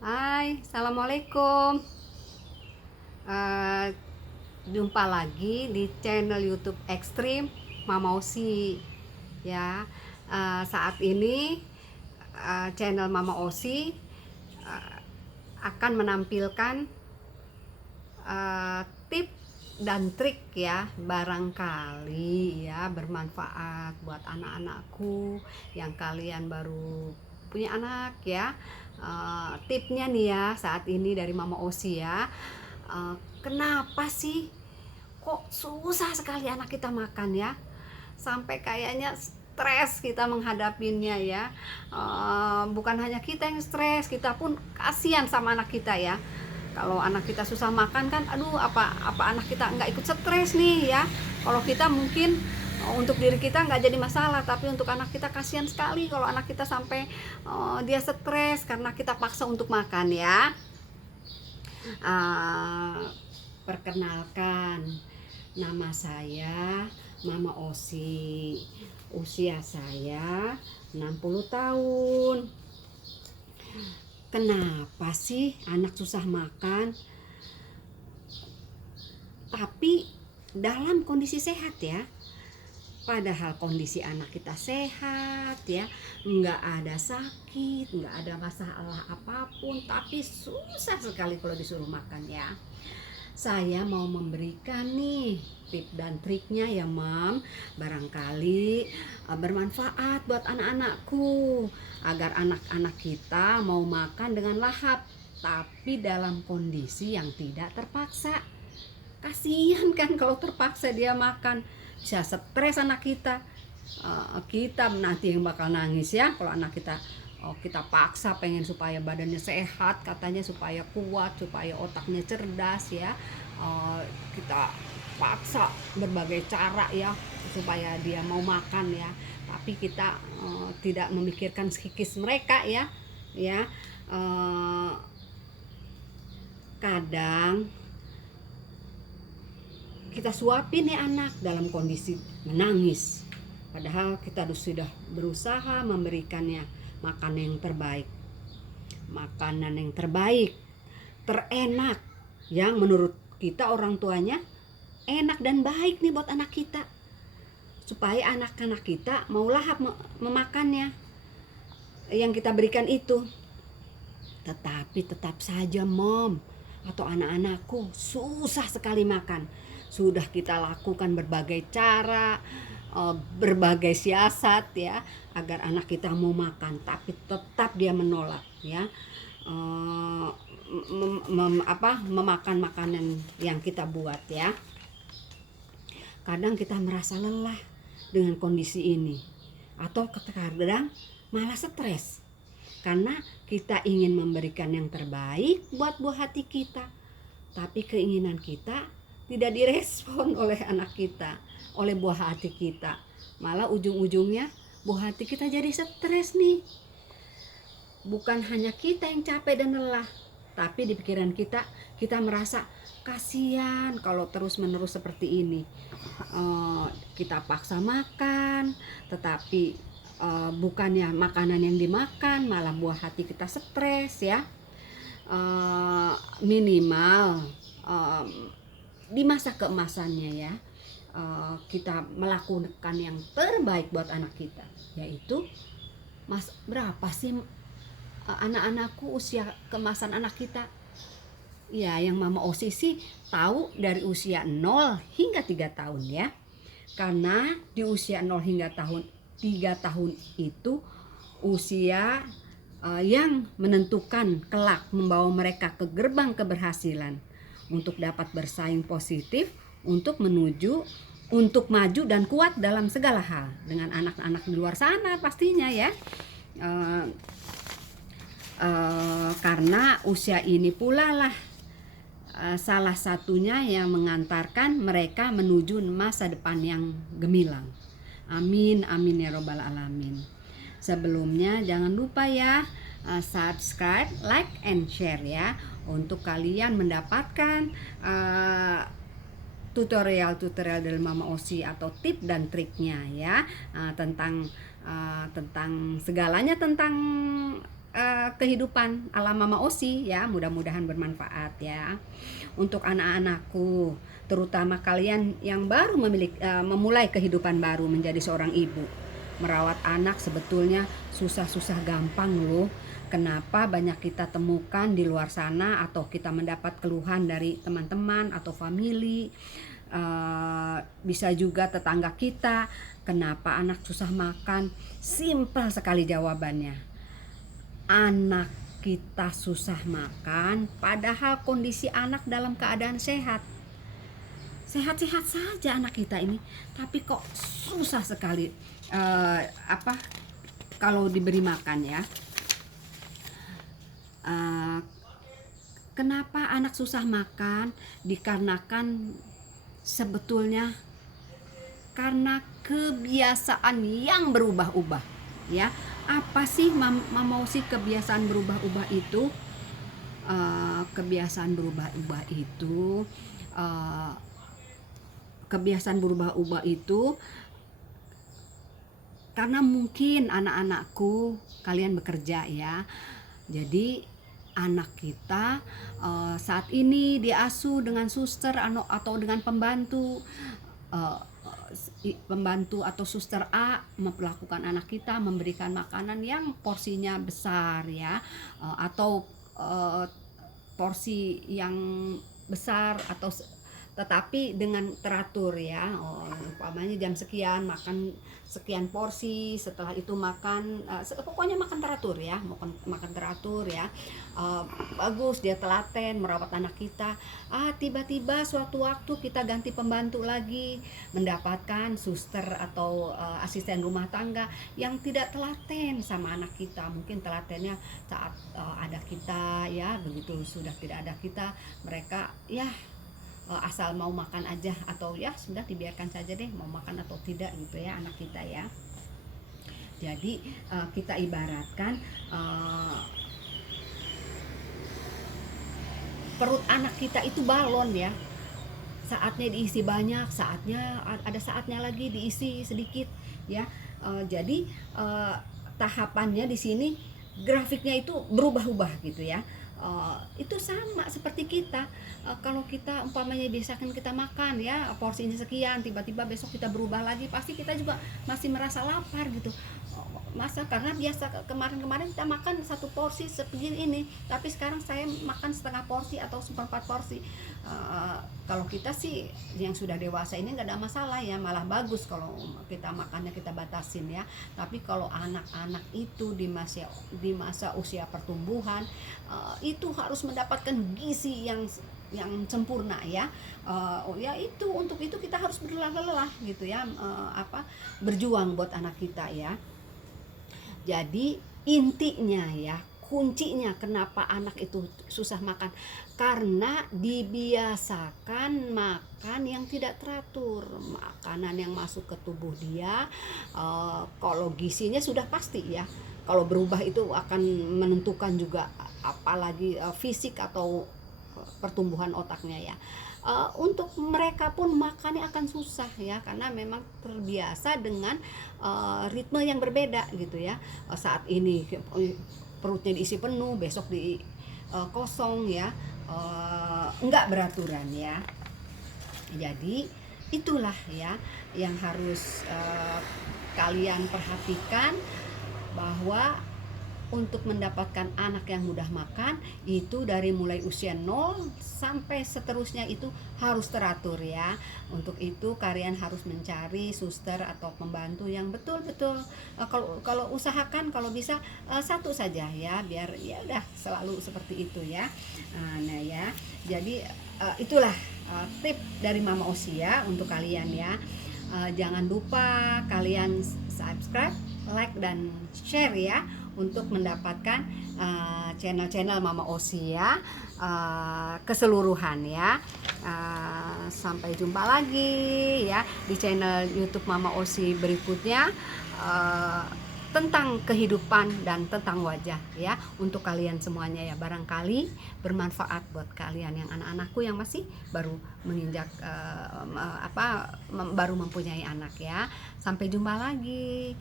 Hai, assalamualaikum. Eh, Jumpa lagi di channel YouTube Ekstrim Mama Osi. Ya, saat ini channel Mama Osi akan menampilkan tip dan trik ya, barangkali ya bermanfaat buat anak-anakku yang kalian baru punya anak ya. Tipnya nih ya saat ini dari Mama Osi ya. Kenapa sih kok susah sekali anak kita makan ya, sampai kayaknya stres kita menghadapinya ya. Bukan hanya kita yang stres, kita pun kasihan sama anak kita ya. Kalau anak kita susah makan kan, aduh, apa anak kita nggak ikut stres nih ya. Kalau kita mungkin untuk diri kita nggak jadi masalah, tapi untuk anak kita kasihan sekali kalau anak kita sampai dia stres karena kita paksa untuk makan ya. uh, Perkenalkan, nama saya Mama Osi. Usia saya 60 tahun. Kenapa sih anak susah makan tapi dalam kondisi sehat ya? Padahal kondisi anak kita sehat ya, nggak ada sakit, nggak ada masalah apapun, tapi susah sekali kalau disuruh makan ya. Saya mau memberikan nih tip dan triknya ya Mam, barangkali bermanfaat buat anak-anakku, agar anak-anak kita mau makan dengan lahap tapi dalam kondisi yang tidak terpaksa. Kasihan kan kalau terpaksa dia makan, bisa stres anak kita. Kita nanti yang bakal nangis ya kalau anak kita. Kita paksa pengen supaya badannya sehat, katanya supaya kuat, supaya otaknya cerdas ya. Kita paksa berbagai cara ya supaya dia mau makan ya, tapi kita tidak memikirkan psikis mereka ya. Uh, Kadang kita suapin ya anak dalam kondisi menangis, padahal kita sudah berusaha memberikannya makanan yang terbaik, terenak, yang menurut kita orang tuanya enak dan baik nih buat anak kita, supaya anak-anak kita mau lahap memakannya yang kita berikan itu. Tetapi tetap saja Mom atau anak-anakku susah sekali makan. Sudah kita lakukan berbagai cara, berbagai siasat ya agar anak kita mau makan, tapi tetap dia menolak ya. Memakan makanan yang kita buat ya. Kadang kita merasa lelah dengan kondisi ini, atau kadang malah stres karena kita ingin memberikan yang terbaik buat buah hati kita, tapi keinginan kita tidak direspon oleh anak kita, oleh buah hati kita. Malah ujung-ujungnya buah hati kita jadi stres nih. Bukan hanya kita yang capek dan lelah, tapi di pikiran kita merasa kasihan kalau terus-menerus seperti ini. Kita paksa makan, tetapi bukannya makanan yang dimakan, malah buah hati kita stres ya. Minimal di masa keemasannya ya, kita melakukan yang terbaik buat anak kita, yaitu berapa sih anak-anakku usia keemasan anak kita ya? Yang Mama Osi sih tahu dari usia 0 hingga 3 tahun ya, karena di usia 0 hingga 3 tahun itu usia yang menentukan kelak membawa mereka ke gerbang keberhasilan untuk dapat bersaing positif, untuk maju dan kuat dalam segala hal dengan anak-anak di luar sana pastinya ya. Karena usia ini pula lah salah satunya yang mengantarkan mereka menuju masa depan yang gemilang. Amin, amin ya robbal alamin. Sebelumnya jangan lupa ya, subscribe, like, and share ya, untuk kalian mendapatkan tutorial dari Mama Osi atau tip dan triknya ya, tentang segalanya tentang kehidupan ala Mama Osi ya, mudah-mudahan bermanfaat ya untuk anak-anakku, terutama kalian yang baru memulai kehidupan baru menjadi seorang ibu. Merawat anak sebetulnya susah-susah gampang loh. Kenapa banyak kita temukan di luar sana atau kita mendapat keluhan dari teman-teman atau famili, bisa juga tetangga kita, kenapa anak susah makan? Simpel sekali jawabannya. Anak kita susah makan padahal kondisi anak dalam keadaan sehat. Sehat-sehat saja anak kita ini, tapi kok susah sekali kalau diberi makan ya. Kenapa anak susah makan? Dikarenakan sebetulnya karena kebiasaan yang berubah-ubah ya. Apa sih Mama Osi kebiasaan berubah-ubah itu? Kebiasaan berubah-ubah itu karena mungkin anak-anakku kalian bekerja ya. Jadi anak kita saat ini diasuh dengan suster atau dengan pembantu atau suster A memperlakukan anak kita, memberikan makanan yang porsinya besar ya, atau porsi yang besar atau tetapi dengan teratur ya. Umpamanya jam sekian makan sekian porsi, setelah itu makan pokoknya makan teratur ya, makan teratur ya. Bagus, dia telaten merawat anak kita. Tiba-tiba suatu waktu kita ganti pembantu lagi, mendapatkan suster atau asisten rumah tangga yang tidak telaten sama anak kita. Mungkin telatennya saat ada kita ya, begitu sudah tidak ada kita mereka ya asal mau makan aja, atau ya sudah dibiarkan saja deh mau makan atau tidak gitu ya anak kita ya. Jadi kita ibaratkan perut anak kita itu balon ya, saatnya diisi banyak, ada saatnya lagi diisi sedikit ya. Jadi tahapannya di sini grafiknya itu berubah-ubah gitu ya. Itu sama seperti kita, kalau kita umpamanya biasakan kita makan ya porsinya sekian, tiba-tiba besok kita berubah lagi, pasti kita juga masih merasa lapar gitu. Masa karena biasa kemarin kita makan satu porsi segini ini, tapi sekarang saya makan setengah porsi atau seperempat porsi. Kalau kita sih yang sudah dewasa ini nggak ada masalah ya, malah bagus kalau kita makannya kita batasin ya. Tapi kalau anak-anak itu di masa usia pertumbuhan, itu harus mendapatkan gizi yang sempurna ya. Ya itu untuk itu kita harus berlelah-lelah gitu ya, berjuang buat anak kita ya. Jadi intinya ya, kuncinya kenapa anak itu susah makan, karena dibiasakan makan yang tidak teratur, makanan yang masuk ke tubuh dia. Kalau gizinya sudah pasti ya, kalau berubah itu akan menentukan juga apalagi fisik atau pertumbuhan otaknya ya. Untuk mereka pun makannya akan susah ya, karena memang terbiasa dengan ritme yang berbeda gitu ya. Saat ini perutnya diisi penuh, besok kosong ya, enggak beraturan ya. Jadi itulah ya yang harus kalian perhatikan, bahwa untuk mendapatkan anak yang mudah makan itu dari mulai usia 0 sampai seterusnya itu harus teratur ya. Untuk itu kalian harus mencari suster atau pembantu yang betul-betul kalau usahakan kalau bisa satu saja ya, biar ya udah selalu seperti itu ya. Nah ya, jadi itulah tip dari Mama Osi ya untuk kalian ya. Jangan lupa kalian subscribe, like dan share ya, untuk mendapatkan channel-channel Mama Osi ya, keseluruhan ya. Sampai jumpa lagi ya di channel YouTube Mama Osi berikutnya, tentang kehidupan dan tentang wajah ya, untuk kalian semuanya ya. Barangkali bermanfaat buat kalian yang anak-anakku yang masih baru menginjak baru mempunyai anak ya. Sampai jumpa lagi.